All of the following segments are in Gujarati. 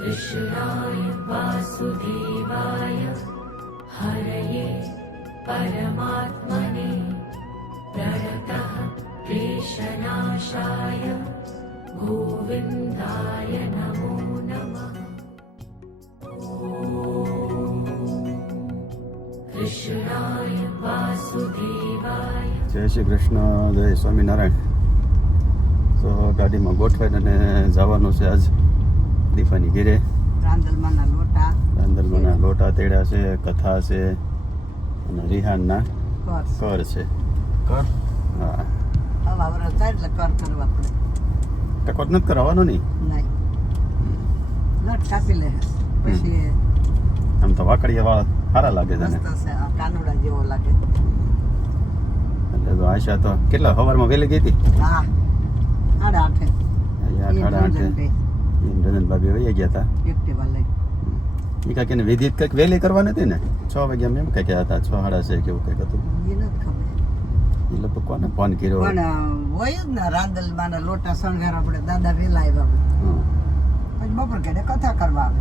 कृष्णाय वासुदेवाय हरये परमात्मने प्रणतः क्लेशनाशाय गोविन्दाय नमो नमः। कृष्णाय वासुदेवाय। जय श्री कृष्ण, जय स्वामीनारायण। તો ગાડીમાં ગોઠવાઈને જવાનું છે આજ દીપાની ઘેરે. રાંદલમાના લોટા તેડ્યા છે, કથા છે અને રિહાનના કર છે. કર? હા. ટકોર નથી કરાવવાનો નહીં? આમ તો વાકડિયા વાળા સારા લાગે છે ને, કાનુડા જેવો લાગે. એટલે તો આશા તો કેટલા સવારમાં વહેલી ગઈ હતી? હા, 8:30. 8:30 રંજન ભાભી વહી ગયા હતા. એક્ટિવા લઈ એ કાંઈક એને વિધિત કંઈક વહેલી કરવાની હતી ને, 6 વાગ્યા એમ કંઈક હતા, 6 સાડા 6 કેવું કંઈક હતું. એ નથી ખબર. એ લોકો કોને ફોન કર્યો? પણ હોય જ ને રાંદલમાના લોટા શણગાર. આપણે દાદા વેલા આવ્યા પછી બપોર ઘડે કથા કરવા આવે.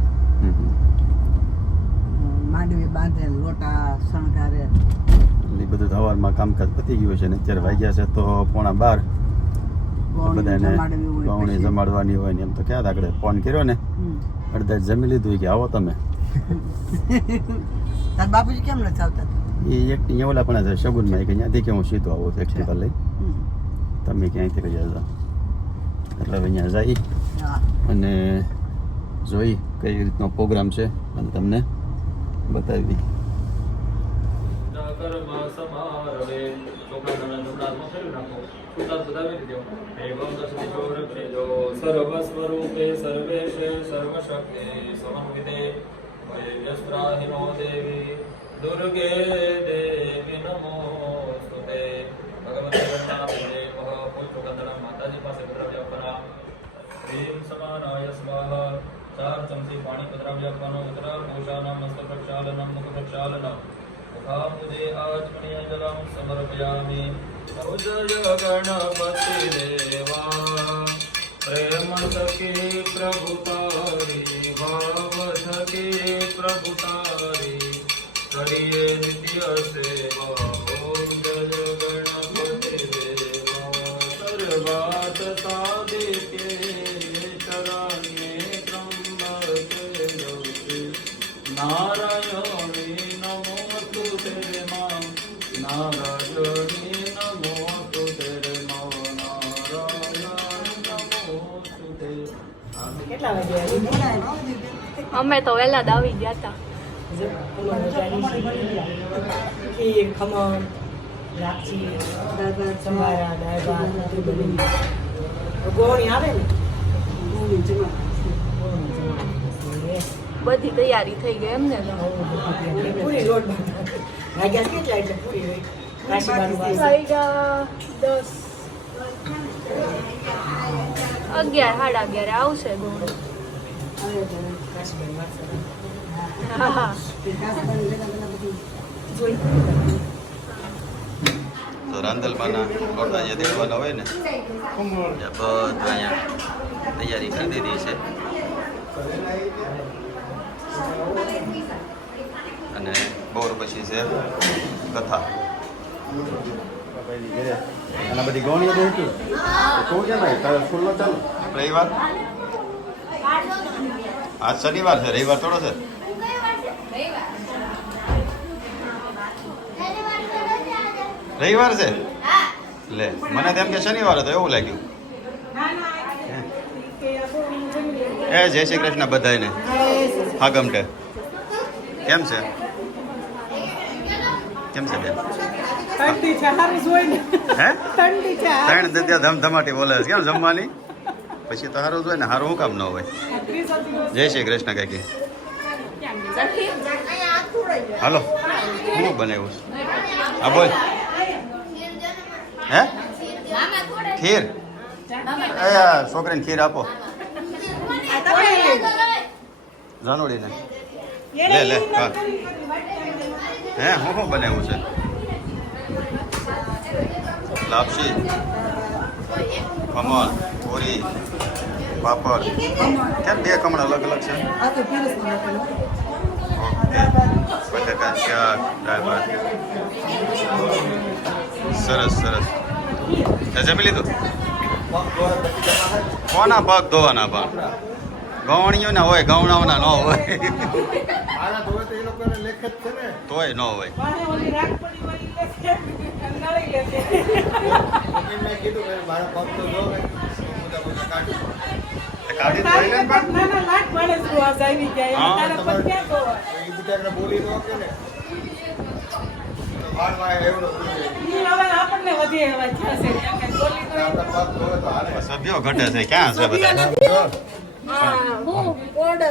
માંડવી બાંધે, લોટા શણગારે. એ બધું સવારમાં કામકાજ પતી ગયું છે ને અત્યારે વાગ્યા છે તો 11:15. બધાને ગૌણી જમાડવાની હોય ને એમ તો ક્યાં આગળ ફોન કર્યો ને, અડધા જમી લીધું કે આવો તમે. તાર બાપુજી કેમ નથી આવતા? એ એક ઓલા પણ છે શગુનમાં, કે ત્યાંથી કે હું સીધો આવું છું એક્ટિવા લઈ, તમે ક્યાંયથી કહી જતા. એટલે હવે અહીંયા જઈ અને જોઈ કઈ રીતનો પ્રોગ્રામ છે અને તમને બતાવી. સર્વસ્વરૂપે સર્વેશે સર્વશક્તિ સમન્વિતે વૈવ્યસ્ત્રાહિનો દેવી દુર્ગે દેવી નમોસ્તુતે. ભગવતે ગણનાથે પુષ્પકંદનમ. માતાજી પાસે પધરાવી આપવાના. ભીમ સમાનાય સ્વાહા. 4 ચમચી પાણી પધરાવી આપવાનું. ઉત્તર પૂષાનમ મસ્ત પ્રક્ષાલનમ મુખ પ્રક્ષાલનમ. મુખામુદે આચમનીય જલમ સમર્પયામિ. ઉદય ગણપતિ દેવા પ્રેમ સખી પ્રભુતારી ભાવ સખી પ્રભુતારી કરીએ નિત્ય સેવા. ઓમ જય ગણપતિ દેવા સર્વાત સાધિકે શરણ્યે ત્રંબકે ગૌરી નારાયણી નમોસ્તુતે માં. નારાયણી નમોસ્તુતે માં. કેટલા વાગે અમે તો વહેલા જ આવી ગયા હતા. ખીર, ખમણ, લાપસી, સંભારા, દાળ ભાત, બધું બની. ગોળી આવે ને, બધી તૈયારી થઈ ગઈ એમ ને? પૂરી રોડ વાગ્યા કેટલા એટલે પૂરી હોય. વાગ્યા 10, 11, સાડા 11 આવશે ગોળ. તો રાંદલમાના લોટા જે દેવાના હોય ને બધું અહીંયા તૈયારી કરી દીધી છે. અને બપોર પછી છે કથા. અને બધી ગૌણીઓ તો હતી. શું કેમ તારે સ્કૂલનો ચાલુ રવિવાર? આજ શનિવાર છે, રવિવાર થોડો છે. રવિવાર છે લે, મને તેમ કે શનિવાર હતો એવું લાગ્યું. એ જય શ્રી કૃષ્ણ બધાને. હા ગમટે કેમ છે? કેમ છે બેન? ઠંડી છે, હારું જોઈ ને. હે ઠંડી છે. 3 જગ્યા ધમધમાટી બોલે છે. કેમ જમવાની? પછી તો સારું જોઈએ ને, સારું શું કામ ન હોય? જય શ્રી કૃષ્ણ કાકી. હાલો શું બનાવ્યું છે? હા બોલ. હે ખીર? છોકરીને ખીર આપો જાનોડીને. લે લે હા. હે શું બનાવ્યું છે? લાપસી, ખમણ, પૂરી, પાપડ કેમ બે ખમણ અલગ અલગ છે આ તો પીરસમાં નાખેલું. ઓકે બટાકા શાક દાળ ભાત સરસ સરસ જમી લીધું કોના પગ ધોવાના પણ ગવણીઓ ના હોય ગવણાઓના ન હોય તોય ન હોય કાઢી જ હોય ને પણ. હા. બોલી દો કે ને આપણને વધી એવા થશે સભ્યો ઘટે છે ક્યાં છે બધા હું કોડ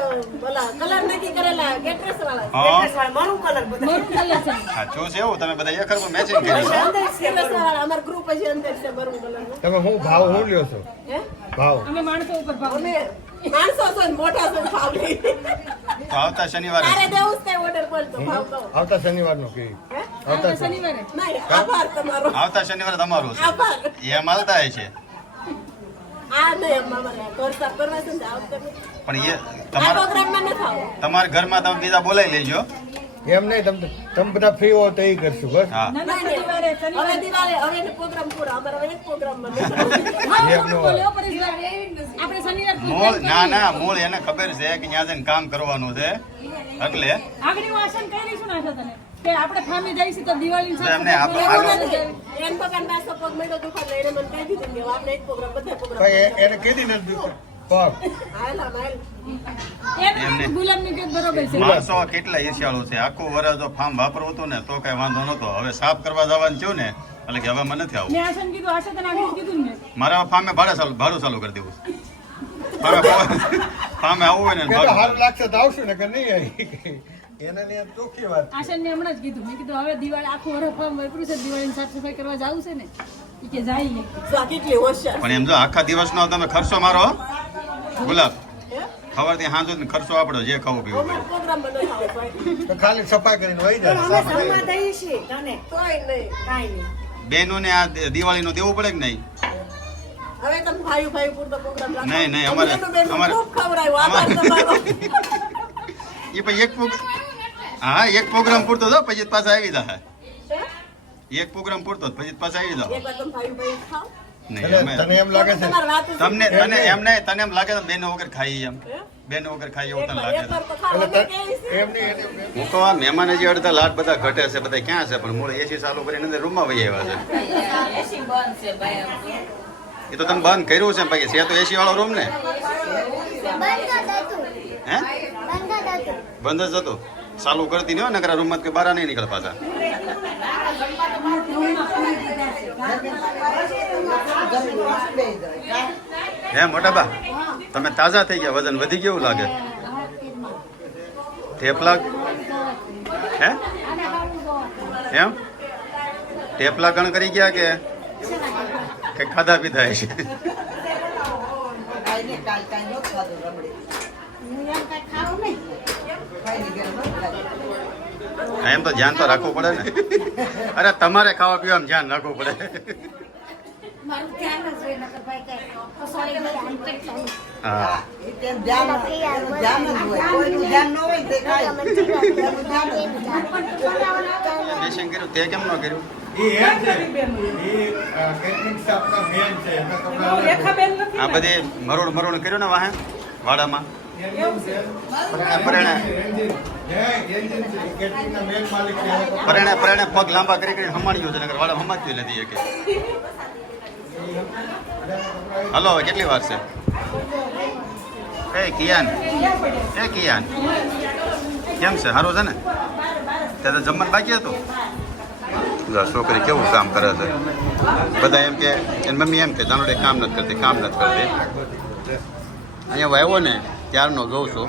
બોલા કલર નક્કી કરેલા ગેટ્રેસ વાળા હા. ગેટ્રેસ વાળા મરૂન કલર બધા મરૂન કલર છે હા શું છે એવું તમે બધા એક ખરખું મેચિંગ કર્યું છે અંદર છે ગેટ્રેસ વાળા અમાર ગ્રુપ છે અંદર છે મરૂન કલર નું તમે હું ભાવ હું લ્યો છો હે ભાવ અમે માણસો ઉપર ભાવ અમે માણસો છો ને મોટા છો ને ભાવ લઈ તો આવતા શનિવારે તારે દેવું છે ઓર્ડર પર તો ભાવ કહો આવતા શનિવારનો કે હે આવતા શનિવારે નહીં આભાર તમારો આવતા શનિવારે તમારું આભાર છે એ માલતા છે આ નહીં અમારે ઘર સાફ કરવા છે ને આવતા પણ એ આ તમારા પ્રોગ્રામમાં ન થાવ તમારા ઘરમાં તમે બીજા બોલાવી લેજો એમ નહીં તમે બધા ફ્રી હો તો એ કરશું બસ હા હવે દિવાળી હવે એનો પ્રોગ્રામ પૂરો અમારે હવે એક પ્રોગ્રામમાં એમ ન હોય. આપણે શનિવાર મૂળ ના ના મૂળ એને ખબર છે કે ત્યાં જઈને કામ કરવાનું છે એટલે આગળ વાસણ કઈ લઈશું ના તને કે આપણે ફામી જઈશું તો દિવાળી એટલે એમને એન પકડ બાસો પગ મેળો દુખાન લઈને મને કહી દીધું કે આપણે એક પ્રોગ્રામ બધા પ્રોગ્રામ ભાઈ એને કીધી નથી પગ હાલા હાલ એમને ગુલામની કે બરોબર છે માણસો કેટલા ઈર્ષ્યાળુ છે આખું વર્ષ જો ફાર્મ વાપરવું હતું ને તો કઈ વાંધો નતો હવે સાફ કરવા જવાનું થયું ને એટલે કે હવે મને નથી આવું મેં આશન કીધું આશા તને આગળ કીધું ને મારા ફાર્મે ભાડું ચાલુ કરી દેવું ફાર્મે આવવું હોય ને કે તો હારું લાગશે તો આવશું ને કે નહીં આવી એને નહીં ચોખ્ખી વાત આશન ને હમણાં જ કીધું મેં કીધું હવે દિવાળી આખું વરસ ફાર્મ વાપર્યું છે દિવાળીની સાફ સફાઈ કરવા જાવું છે ને ઈ કે જાય નહીં જો આ કેટલી હોશિયાર પણ એમ જો આખા દિવસનો તમે ખર્ચો મારો ગુલાબ સવારથી સાંજ સુધી ખર્ચો આપણો જે ખાવું પીવું હોય. પ્રોગ્રામમાં ન થાવ ભાઈ તો ખાલી સફાઈ કરીને વહી જાય અમે જમવા દઈએ છીએ તને તોય નહીં કાંઈ નહીં બહેનોને આ દિવાળીનું દેવું પડે કે નહીં હવે તમે ભાઈ ભાઈ પૂરતો પ્રોગ્રામ રાખો નહીં, નહીં, અમારે- અમારે- ખૂબ ખવડાવ્યું આભાર તમારો એ પછી હા એક પ્રોગ્રામ પૂરતો હતો પછી પાછા આવી જાય એક પ્રોગ્રામ પૂરતો જ પછી પાછા આવી જાવ એક વાર તમે ભાઈ ભાઈ ખાઓ નહીં તને અમે તને એમ લાગે છે તમારી વાત તમને તને એમ નહીં તને એમ લાગે તો બેનો વગર ખાઈ એમ બેનો વગર ખાઈ એવું તને લાગે એક વાર છે તો ખાઓ અમે એટલે કહીએ છીએ. એમ નહીં હું તો આ મહેમાન જે અડધા લાટ બધા ઘટે છે બધા ક્યાં છે પણ મૂળ એસી ચાલુ કરીને અંદર રૂમમાં વહી આવ્યા છે એ તો તમે બંધ કર્યું છે પછી છે તો એસી વાળો રૂમ ને હે બંધ જ હતો ચાલુ કરતી નહીં હોય ને રૂમ માંથી બહાર નહીં નીકળ પાછા હે મોટા બા તમે તાજા થઈ ગયા વજન વધી કેવું લાગે થેપલા હે એમ થેપલા ગણ કરી ગયા કે ખાધા પીધા છે કાંઈ નહીં, કાંઈ નહોતું ખાધું રબડી. હું એમ કાંઈ ખાઉં નહીં. કાંઈ નહીં, ઘેર નહોતું ખાધું. એમ તો ધ્યાન તો રાખવું પડે ને અરે તમારે ખાવા પીવામાં ધ્યાન રાખવું પડે મારું ધ્યાન જ હોય નકર ભાઈ કઈ સોરી હા એ તેમ ધ્યાન એનું ધ્યાન જ હોય. કોઈનું ધ્યાન ન હોય ને તે ખાય. એનું ધ્યાન જ હોય. ડ્રેસિંગ કર્યું તે કેમ ન કર્યું રેખાબેન આ બધી મરોડ મરોડ કર્યું ને વાહે વાડામાં પરણે પરણે પરણે પગ લાંબા કરી કરીને હમાડ્યું છે નકર વાડા હમાડતું નથી કે હલો હવે કેટલી વાર છે એ કિયાન કેમ છે સારું છે ને તે તો જમવાનું બાકી હતું જો છોકરી કેવું કામ કરે છે બધા એમ કે એની મમ્મી એમ કે જાનોડે કામ નથી કરતી અહીંયા આવ્યો ને ત્યારનો જોઉં છું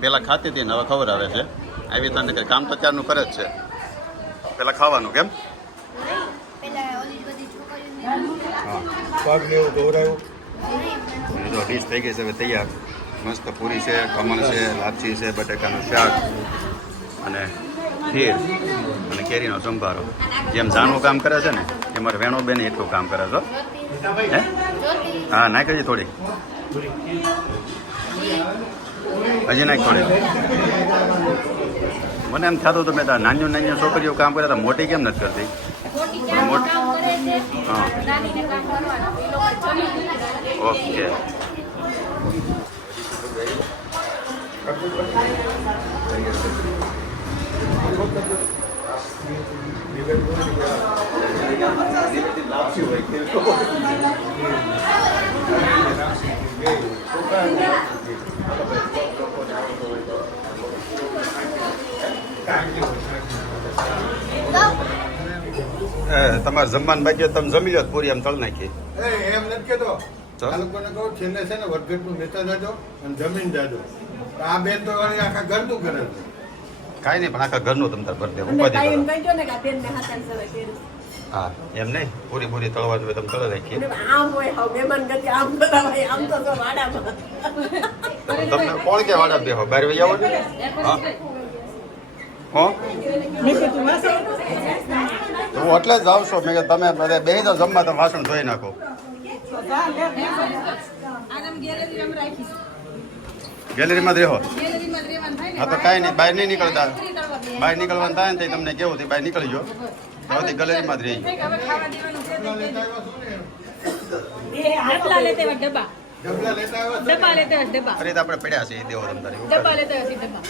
પહેલાં ખાતી હતી ને હવે ખબર આવે છે આવી તને કે કામ તો ત્યારનું કરે જ છે પહેલાં ખાવાનું કેમ પગ ને એવું દોરાયું જો ડીશ થઈ ગઈ છે હવે તૈયાર મસ્ત પૂરી છે ખમણ છે લાપસી છે બટાકાનું શાક અને ખીર અને કેરીનો સંભારો જેમ જાનું કામ કરે છે ને એ મારે વેણો બેન એટલું કામ કરે છો હે હા નાખી થોડી હજી નાખ થોડી મને એમ થતું હતું મેં તો નાની છોકરીઓ કામ કરે તો મોટી કેમ નથી કરતી હા ઓકે તમારે જમવાનું બાકી તમે જમી લો પૂરી એમ તળ નાખી એમ નથી કેતો તો? આ લોકોને કહું છેલ્લે છે ને વટગટનું નેતા જાજો અને જમીન જાજો આ બેન તો વળી આખા ઘરનું કરે છે કાંઈ નહીં પણ આખા ઘરનું તમે તાર ભરી દે અને ઉપાધિ ભાઈ એમ કરો કહી દો ને કે આ બેનને હાથાને સવાય પહેરું. હા એમ નહીં પૂરી તળવાનું હોય તમે તળ નાખીએ અને આમ હોય હાવ મહેમાન ગતિ આમ કરાવાય આમ તો જો વાડામાં તમને કોણ કે વાડા બેહો બહાર વહી આવો ને હા હો તો હું એટલે જ જાઉં છું મેં કીધું તમે બધા બેસી જાઓ જમવા તો વાસણ ધોઈ નાખો ગેલેરીમાં જ રહો હા તો કાંઈ નહીં બહાર નહીં નીકળતા બહાર નીકળવાનું થાય ને તો તમને કેવું થાય બહાર નીકળી જાઓ તો ગેલેરીમાં જ રહી ડબ્બા લેતે હોય ડબ્બા ડબલા લેતા આવ્યા છો ડબ્બા લેતે હોય ડબ્બા ફરી તો આપણે પડ્યા છે એ દેવો તમ તારી ડબ્બા લેતે હોય ડબ્બા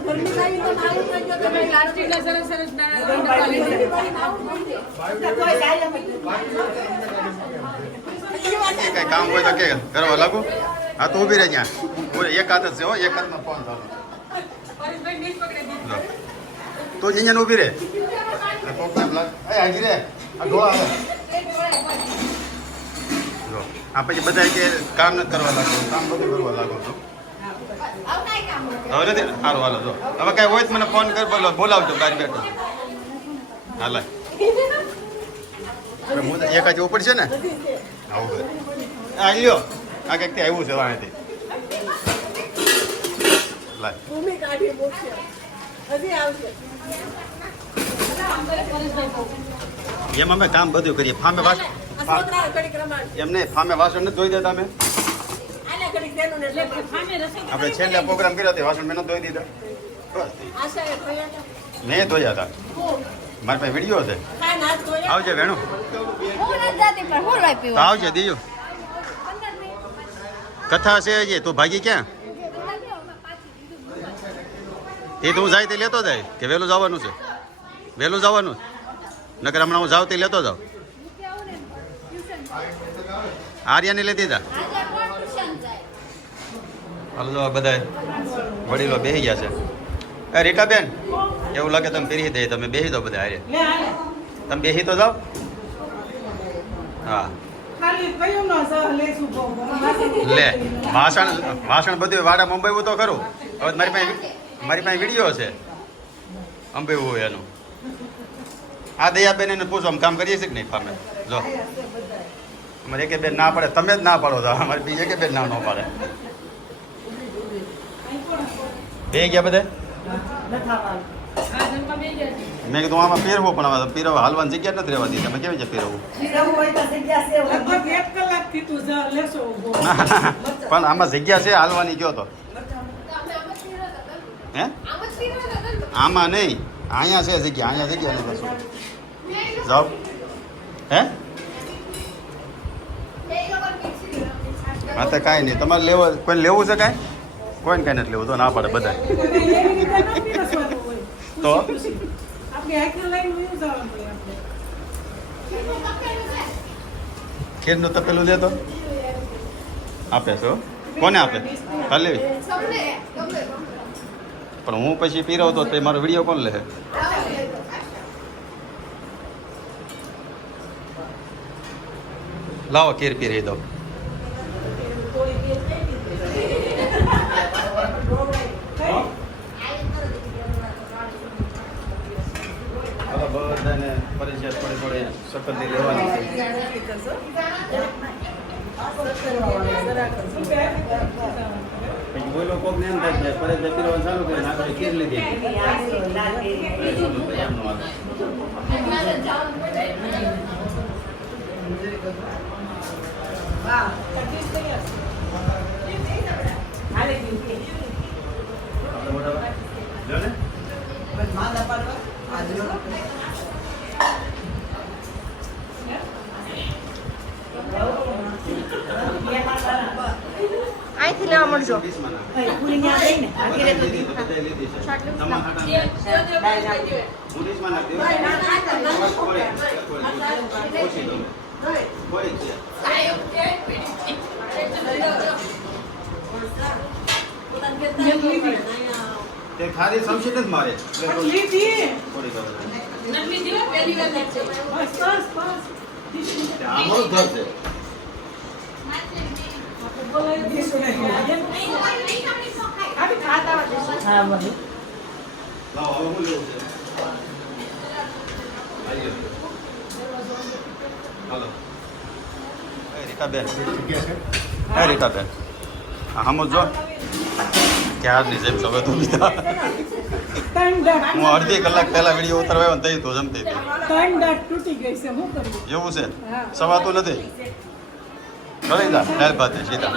ઘરની બાઈ તો નાનું થઈ ગયો તમે પ્લાસ્ટિકના સરસ સરસ ડબ્બા લેતે કઈ કામ હોય તો કે કરવા લાગુ હા તો ઊભી રહે ત્યાં એક હાથ જ છે હો એક હાથમાં ફોન ચાલુ લો. તું અહીંયા ઊભી રહે હાજી રે આ ઢોળા આવે જો આ પછી બધા કે કામ નથી કરવા લાગો કામ બધું કરવા લાગો છો હવે નથી સારું હાલો જો હવે કાંઈ હોય તો મને ફોન કર બોલાવજો બહાર બેઠો હાલ હું તો એક જ ઉપર છે ને આવું બધું આ લ્યો આ કંઈક આવ્યું છે વાંથી લાય ભૂમિ કાઢી મૂકશે હજી આવશે એમ અમે કામ બધું કરીએ ફામે આ વાસણ છોકરા ઘડીક રમાડ એમ નહીં ફામે વાસણ નથી ધોઈ દેતા અમે આને ઘડીક દેનું ને એટલે આપણે છેલ્લે પ્રોગ્રામ કર્યો તે વાસણ મેં નથી ધોઈ દીધા બસ આશાએ ધોયા હતા. મેં ધોયા હતા મારી પાસે વિડીયો છે કાંઈ નાચ ધોયા આવજે વેણુ તો આવજે દીજો કથા છે હજી તું ભાગી ક્યાં એ તો હું જાય તે લેતો જાય કે વહેલું જવાનું છે વહેલું જવાનું નકર હમણાં હું જાઉં તે લેતો જાઉં આર્યાને લઈ દીધા હાલો જો બધા વડીલો બેસી ગયા છે એ રીટાબેન એવું લાગે તમે પહેરી દે તમે બેસી દો બધા આર્યા તમે બેસી તો જાઓ હા લે વાસણ બધું વાડા મુંબઈ તો ખરું હવે મારી પાસે વિડીયો છે અંબે હોય એનું આ દયાબેન એને પૂછો આમ કામ કરીએ છીએ કે નહીં ફામે જો અમારે એકે બેન ના પાડે તમે જ ના પાડો તો અમારે બીજે કે બેન ના ન પાડે બે ગયા બધા મેં કીધું આમાં પહેરવું પણ હવે પહેરવા હાલવાની જગ્યા નથી રહેવા દીધી તમે કેવી છે પહેરવું પણ આમાં જગ્યા છે હાલવાની ગયો તો હે આમાં નહીં અહીંયા છે જગ્યા અહીંયા જગ્યા નથી બસ જાઓ હે હા તો કાંઈ નહીં તમારે લેવો કોઈ લેવું છે કાંઈ કોઈને કાંઈ નથી લેવું તો ના પાડે બધા તો ખીરનું તપેલું દે તો આપે છો કોને આપે કાલે પણ હું પછી પીરવતો તો મારો વિડીયો કોણ લે લાવો ખીર પીરી દો બધાને પરિચય થોડી થોડી શકલથી લેવાની છે બોલો કોક ને એમ થાય છે પરિચય પીરવાનું ચાલુ કરીને આપણે ખીર લીધી અહીંથી લેવા મળજો ખાલી સમજી નથી મારે આમાં ઘર છે લાવો હવે હું લેવું છે હાલો રીટાબેન રીટાબેન આમ જો ક્યારની જેમ સવે તો લીધા હું અડધી કલાક પહેલા વિડીયો ઉતારવા આવ્યો ને તો જમતી હતી તૂટી ગઈ છે શું કરવું એવું છે સવાતું નથી ગળી જા દાળ ભાત સીધા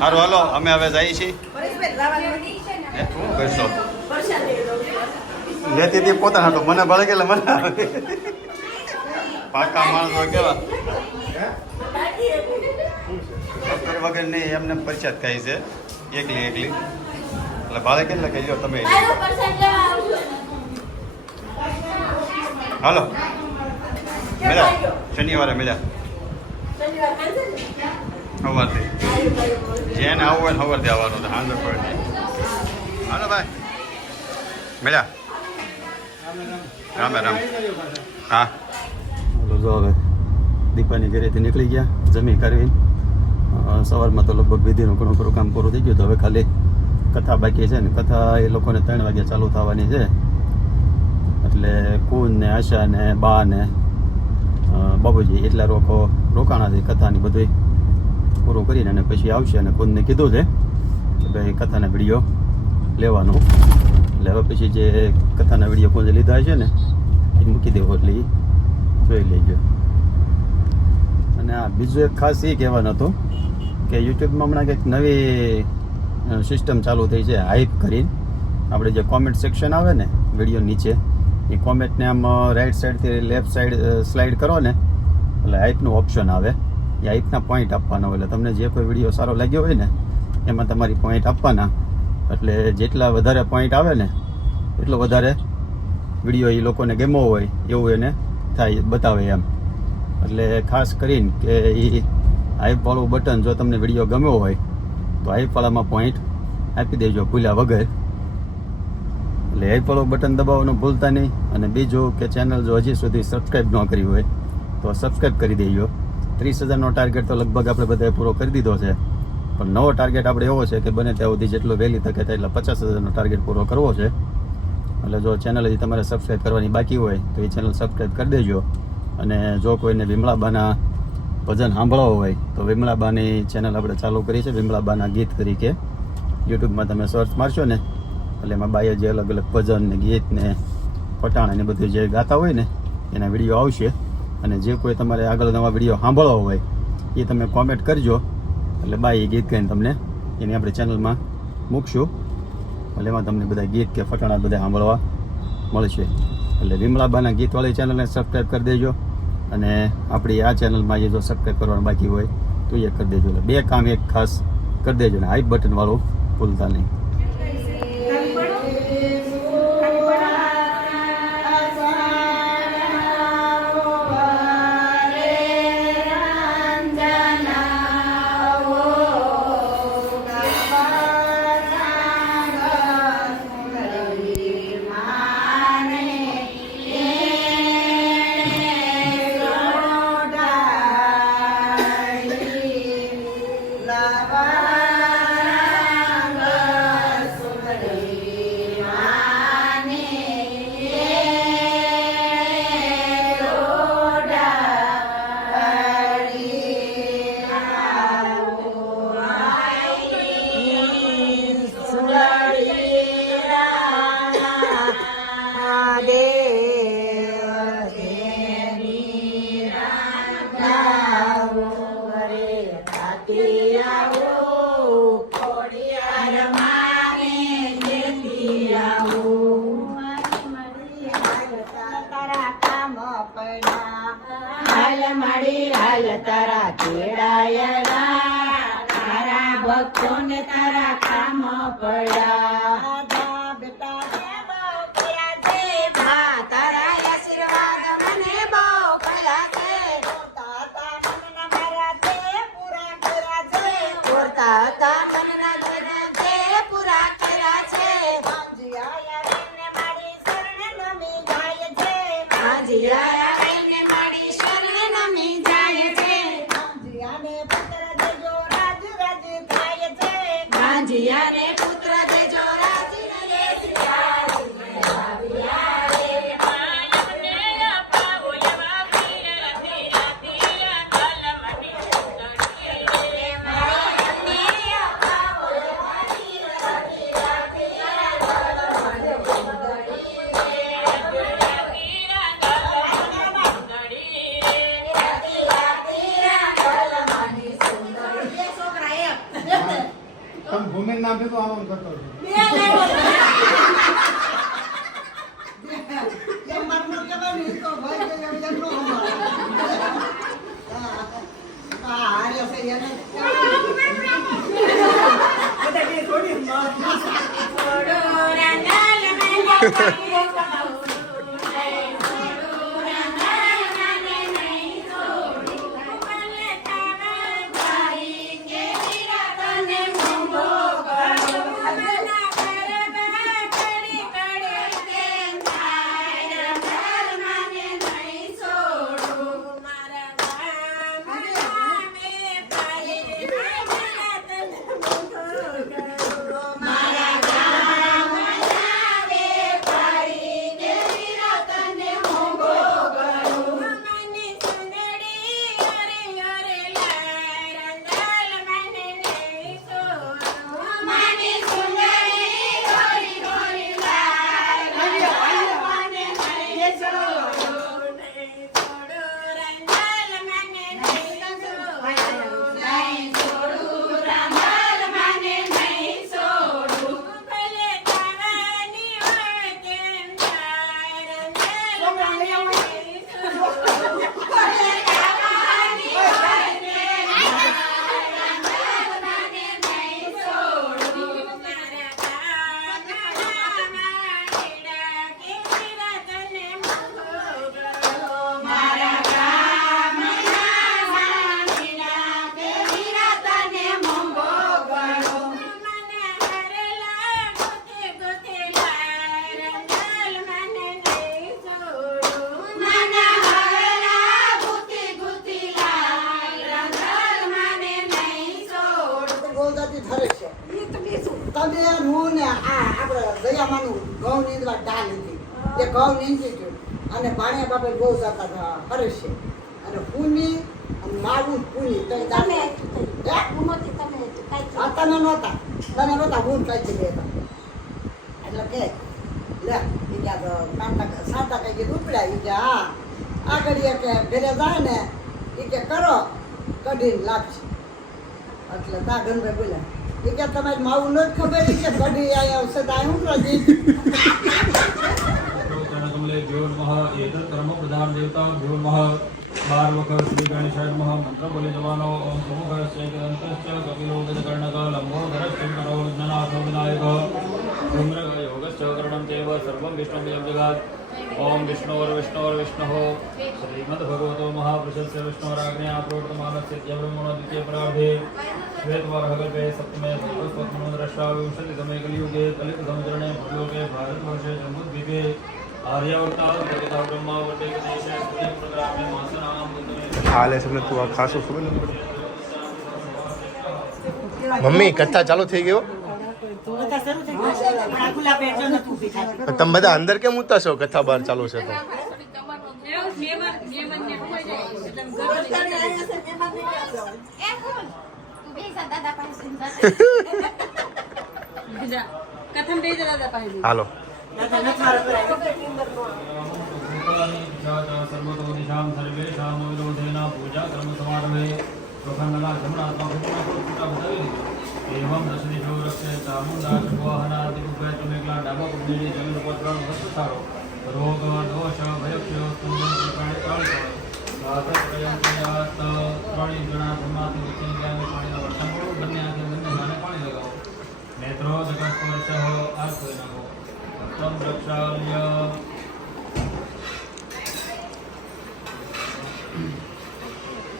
સારું હાલો અમે હવે જઈએ છીએ શું કરશો લેતી હતી પોતાના તો મને ભળે ગયેલા મને પાકા માણસો કેવા ડૉક્ટર વગર નહીં એમને પરિચય ખાઈ છે એકલી એટલે ભાડે કેટલા કહી લો તમે હાલો મળ્યા શનિવારે મળ્યા સવારથી જેને આવવું હોય ને સવારથી આવવાનું તો હાંડો પડે હાલો ભાઈ મળ્યા રામે રામ હા બોલો જો હવે દીપાની ઘરેથી નીકળી ગયા જમી કરવી સવારમાં તો લગભગ વિધિનું ઘણું ખરું કામ પૂરું થઈ ગયું તો હવે ખાલી કથા બાકી છે ને કથા એ લોકોને 3 વાગે ચાલુ થવાની છે એટલે કુન ને આશા ને બા ને બાબુજી એટલા રોકાણા છે કથાની બધું પૂરું કરીને અને પછી આવશે અને કુનને કીધું છે કે ભાઈ કથાના વિડીયો લેવાનો એટલે હવે પછી જે કથાના વિડીયો કોને લીધા છે ને એ મૂકી દેવો એટલે એ જોઈ લેજો અને આ બીજું એક ખાસ એ કહેવાનું હતું કે યુટ્યુબમાં હમણાં કંઈક નવી સિસ્ટમ ચાલુ થઈ છે હાઈપ કરીને આપણે જે કોમેન્ટ સેક્શન આવે ને વિડીયો નીચે એ કોમેન્ટને આમ રાઈટ સાઈડથી લેફ્ટ સાઈડ સ્લાઇડ કરો ને એટલે હાઈપનું ઓપ્શન આવે એ હાઈપના પોઈન્ટ આપવાના હોય એટલે તમને જે કોઈ વિડીયો સારો લાગ્યો હોય ને એમાં તમારી પોઈન્ટ આપવાના એટલે જેટલા વધારે પોઈન્ટ આવે ને એટલો વધારે વિડીયો એ લોકોને ગમ્યો હોય એવું એને થાય બતાવે એમ એટલે ખાસ કરીને કે એ હાઈપવાળું બટન જો તમને વિડીયો ગમ્યો હોય તો હાઈપવાળામાં પોઈન્ટ આપી દેજો ભૂલ્યા વગર એટલે હાઈપવાળું બટન દબાવવાનું ભૂલતા નહીં અને બીજું કે ચેનલ જો હજી સુધી સબસ્ક્રાઈબ ન કરી હોય તો સબસ્ક્રાઈબ કરી દેજો 30,000નો ટાર્ગેટ તો લગભગ આપણે બધાએ પૂરો કરી દીધો છે પણ નવો ટાર્ગેટ આપણે એવો છે કે બને ત્યાં સુધી જેટલો વહેલી તકે થાય એટલે 50,000નો ટાર્ગેટ પૂરો કરવો છે એટલે જો ચેનલ હજી તમારે સબસ્ક્રાઈબ કરવાની બાકી હોય તો એ ચેનલ સબસ્ક્રાઈબ કરી દેજો અને જો કોઈને વિમળાબાના ભજન સાંભળવા હોય તો વિમળાબાની ચેનલ આપણે ચાલુ કરી છે વિમળાબાના ગીત તરીકે યુટ્યુબમાં તમે સર્ચ મારશો ને એટલે એમાં બાઈએ જે અલગ અલગ ભજન ને ગીત ને પટાણ ને બધું જે ગાતા હોય ને એના વિડીયો આવશે અને જે કોઈ તમારે આગળ નવા વિડીયો સાંભળવા હોય એ તમે કોમેન્ટ કરજો એટલે બાઈ એ ગીત ગાઈને તમને એની આપણે ચેનલમાં મૂકશું એટલે એમાં તમને બધા ગીત કે ફટાણા બધા સાંભળવા મળશે એટલે વિમળાબાના ગીતવાળી ચેનલને સબસ્ક્રાઈબ કરી દેજો અને આપણી આ ચેનલમાં એ જો સબસ્ક્રાઈબ કરવાનું બાકી હોય તો એ કરી દેજો એટલે 2 કામ એક ખાસ કરી દેજો અને હાઈ બટનવાળું ભૂલતા નહીં વાયડા તારા ભક્તોને તારા કામ પડ્યા બેટા તારા આશીર્વાદ મને બહુ કયા છે તાતા મનના મારા તે પૂરા કર્યા છે ઓરતા હતા મનના જોડા તે પૂરા કર્યા છે માંજી આયા એને મારી શરણ નમી જાય છે માંજી આયા એને મારી શરણ નમી જાય છે માંજીયાને પુત્ર દેજો રાજ રાજ થાય છે માંજીયાને પુત્ર દેજો રાજી રે તમે ભૂમિ નામ ભેગું આમ કરતો એ મરમર કહેવાનું તો ભાઈ કે એમ નો હા હારે છે એને બધા કે થોડી તમે હું ને આ આપણે દયામાનું ઘઉં નીંદવા ડાલ હતી એ ઘઉં નીંદી ગયું અને ભાણિયા બાપા બહુ જતા હરેશ છે અને પૂની અને મારું પૂની તો તમે તમે નહોતા હું કઈ જગ્યાએ હતા એટલે કે લે એ ક્યાં સાંતા કઈ કીધું ઉપડ્યા એ કે હા આગળ એ કે ઘરે જાય ને એ કે કરો કઢીને લાગશે એટલે તા ઘનભાઈ બોલ્યા એ કે તમારે માવું નથી ખબર કે કઢી આયા આવશે તો હું રાજી ભ્યો નમઃ એતत् કર્મ પ્રધાન દેવતા ભ્યો નમઃ 12 વખત શ્રી ગણેશાય નમઃ મંત્ર બોલી જવાનો ઓમ સમુખસ્યૈકદંતશ્ચ કપિલો ગજકર્ણક લંબોદરશ્ચ કરો વિઘ્નનાથો વિનાયક ધૂમ્રગ યોગશ્ચ કર્ણં ચૈવ સર્વં વિષ્ણુમયં જગાત ઓમ વિષ્ણોર્વિષ્ણોર્વિષ્ણોઃ શ્રીમદ્ભગવતો મહાપુરુષસ્ય વિષ્ણોરાજ્ઞયા પ્રોક્તમાનસ્ય બ્રહ્મણો દ્વિતીય પરાર્ધે શ્વેતવારહકલ્પે સપ્તમે સર્વસ્વત્મનોદ્રષ્ટા વિંશતિતમે કલિયુગે કલિત સમુદ્રણે ભૂલોકે ભારતવર્ષે જમ્બુદ્વીપે આર્યાવર્તા જગતા બ્રહ્મા વટે ગણેશે પુણ્યપ્રગ્રામે માસનામ હાલે તમને તું આ ખાસું ખબર નથી મમ્મી કથા ચાલુ થઈ ગયો તમે બધા અંદર કેમ ઉતા છો કથા બહાર ચાલુ છે તો હાલો સર્વતો દિશામ સર્વેશામ વિરોધેન પૂજા કર્મ સમારંભે પ્રખંડના જમણાત્મા ફૂટા બતાવી એવમ દશદિશો રક્ષે ચામુંડા ચકવાહનાદિરૂપે તમેકલા ડાબા પગની જમીન ઉપર ત્રણ વસ્તુ સારો રોગ દોષ ભયક્ષ તુંજન પ્રકારે કાળ ત્રણેય જણા જન્માથી વચ્ચે ગયા પાણીના વર્તન કરો બંને આંખે બંને નાને પાણી લગાવો નેત્રો જગત આંખ ધોઈ નાખો હસ્તમ રક્ષાલ્ય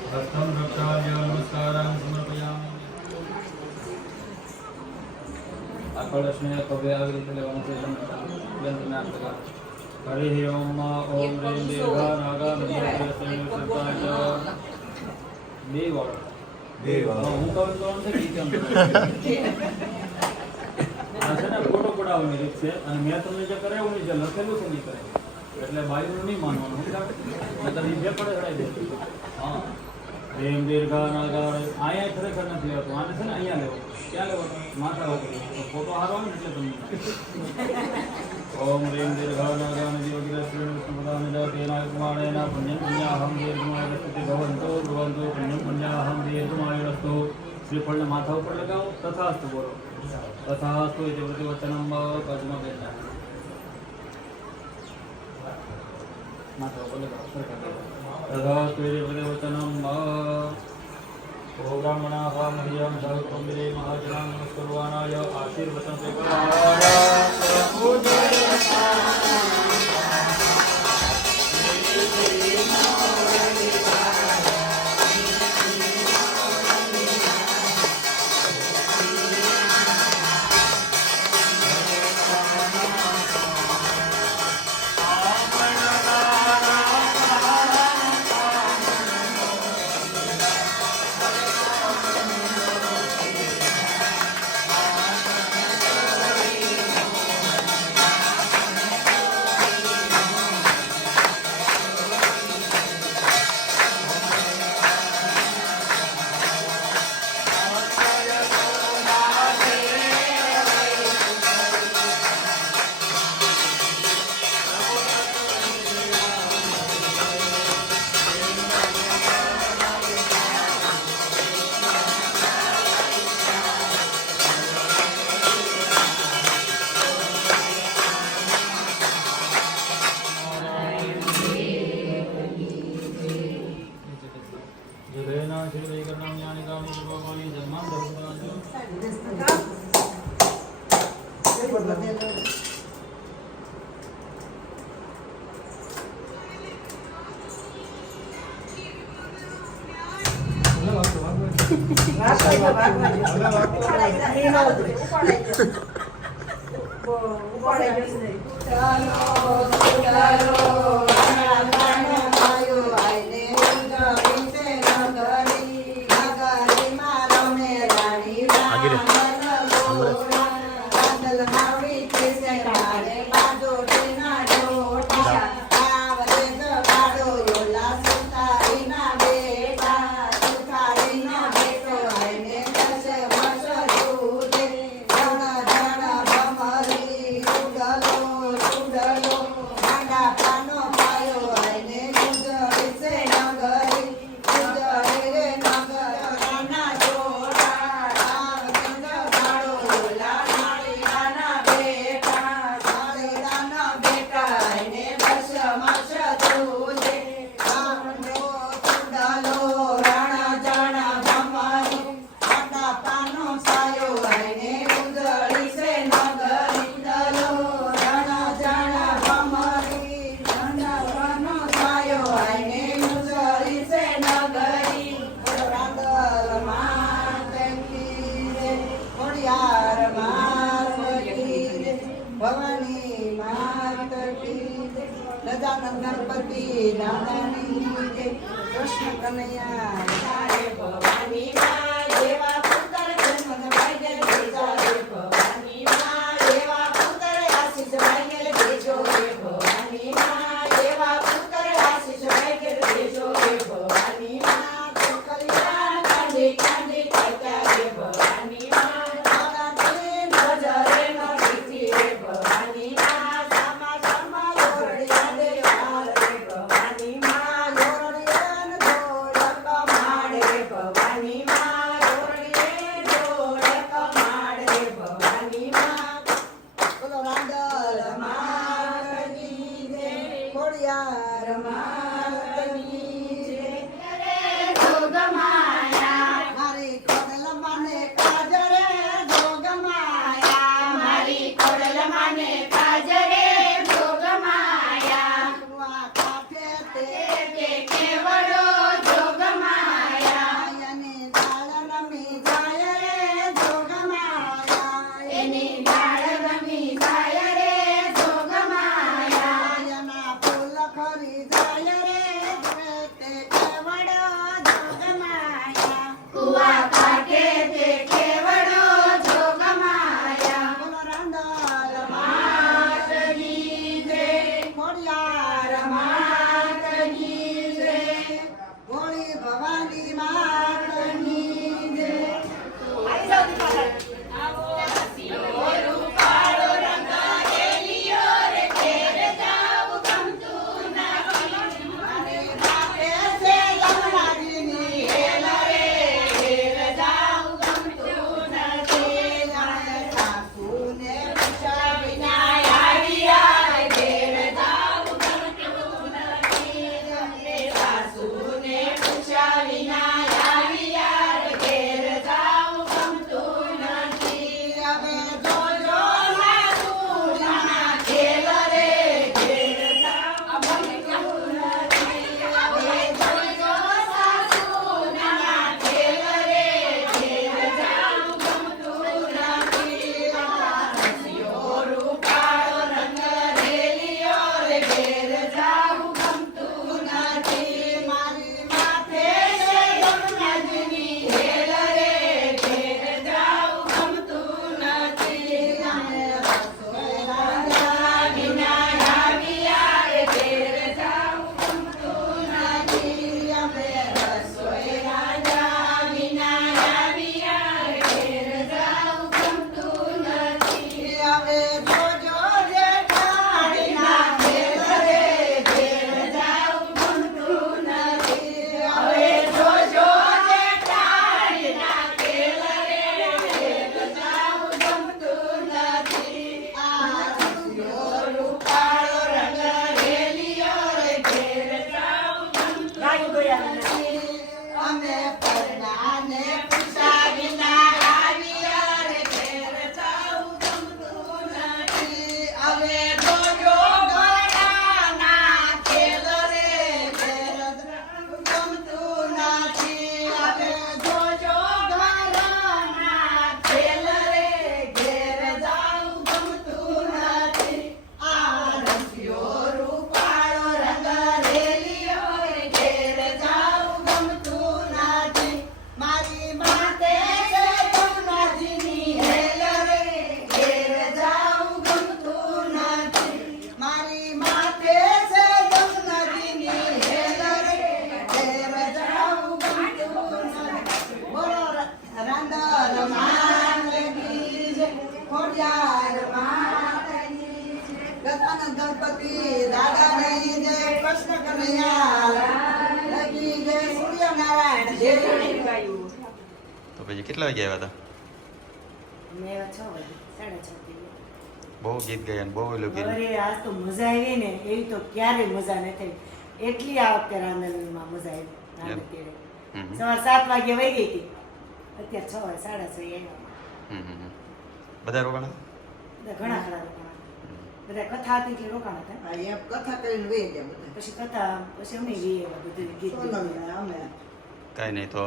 હસ્તમ રક્ષાલ્ય નમસ્કારાં સમર્પયામિ આ કળશને પગે આવી રીતે લેવાનું છે બંધના લગાવો હરિ ઓમ ઓમ રીમ દેવા નાગા મંત્ર સંયુક્તાય દેવ હું કહું તો છે કે કેમ આ છે ને ફોટો પડાવવાની રીત છે અને મેં તમને જે કરાવ્યું ને જે લખેલું છે નહીં કરે એટલે બાયુનું નહીં માનવાનું નતર જે પડે ચડાવી દે હા રેમ દીર્ઘા નાગા અહીંયા ખરેખર નથી લેવાનું આને છે ને અહીંયા લેવાનું ક્યાં લેવાનું માથા ઉપર ફોટો હારો ને એટલે તમને ओम ह्रीं दीर्घानागानि योगिरश्रेण विष्णुपदानिदातेनाय कुमारेण पुण्यं पुण्याहं दीर्घमायुरस्ति भवन्तो भवन्तु पुण्यं पुण्याहं दीर्घमायुरस्तु श्रीफल माथा ऊपर लगाओ तथास्तु बोलो तथास्तु इति प्रतिवचनं बाजूમાં બેઠા माथा ऊपर लगाओ तथास्तु इति प्रतिवचनं ब्राह्मणाः मह्यं सहकुटुम्बिने महाजनां नमस्कुर्वाणाय आशीर्वचनं ગણપતિ દાદાની કૃષ્ણ કનૈયા ભવાની માં દેવા પુત્ર જન્મ ભાગ્ય દેજો રે ભવાની માં દેવા પુત્ર આશીષ ભાગ્ય દેજો રે ભવાની માં દેવા પુત્ર આશીષ ભાગ્ય દેજો રે ભવાની માં કલ્યાણ કાંડી કાંડી કરતા રે ભવાની માં દાદા તે નજરે નો દીધી રે ભવાની માં સામા સામા જોડિયા દે વાર રે ભવાની માં જોડિયા દોડ કમાડ રે ભવાની માં સચ્ચિદાનંદ ગણપતિ દાદાની જય કૃષ્ણ કનૈયા કી જય સૂર્યનારાયણ જય તો પછી કેટલા વાગે આવ્યા હતા? મેં 6 વાગે 6:30 બહુ ગીત ગયા ને બહુ ઓલું કર્યું. અરે આજ તો મજા આવી ને એવી તો ક્યારેય મજા નથી થઈ એટલી આ વખતે રાંધણમાં મજા આવી રાંધણ હમ. સવાર 7 વાગે વહી ગઈ હતી અત્યારે 6 સાડા 6 આવ્યા બધા રોકાણા? બધા ઘણા ખરા રોકાણા બધા કથા હતી એટલે રોકાણા હતા આ એમ કથા કરીને વેઈ ગયા બધા પછી કથા પછી અમે વી આવ્યા બધું ગીત સોનલને અમે કાંઈ નહીં, તો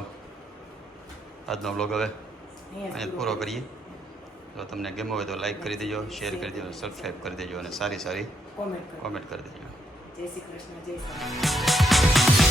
આજનો બ્લોગ હવે અહીંયા અહીંયા પૂરો કરીએ. જો તમને ગમ્યો હોય તો લાઈક કરી દેજો, શેર કરી દેજો, સબસ્ક્રાઈબ કરી દેજો અને સારી સારી કોમેન્ટ કરો કોમેન્ટ કરી દેજો. જય શ્રી કૃષ્ણ જય શ્રી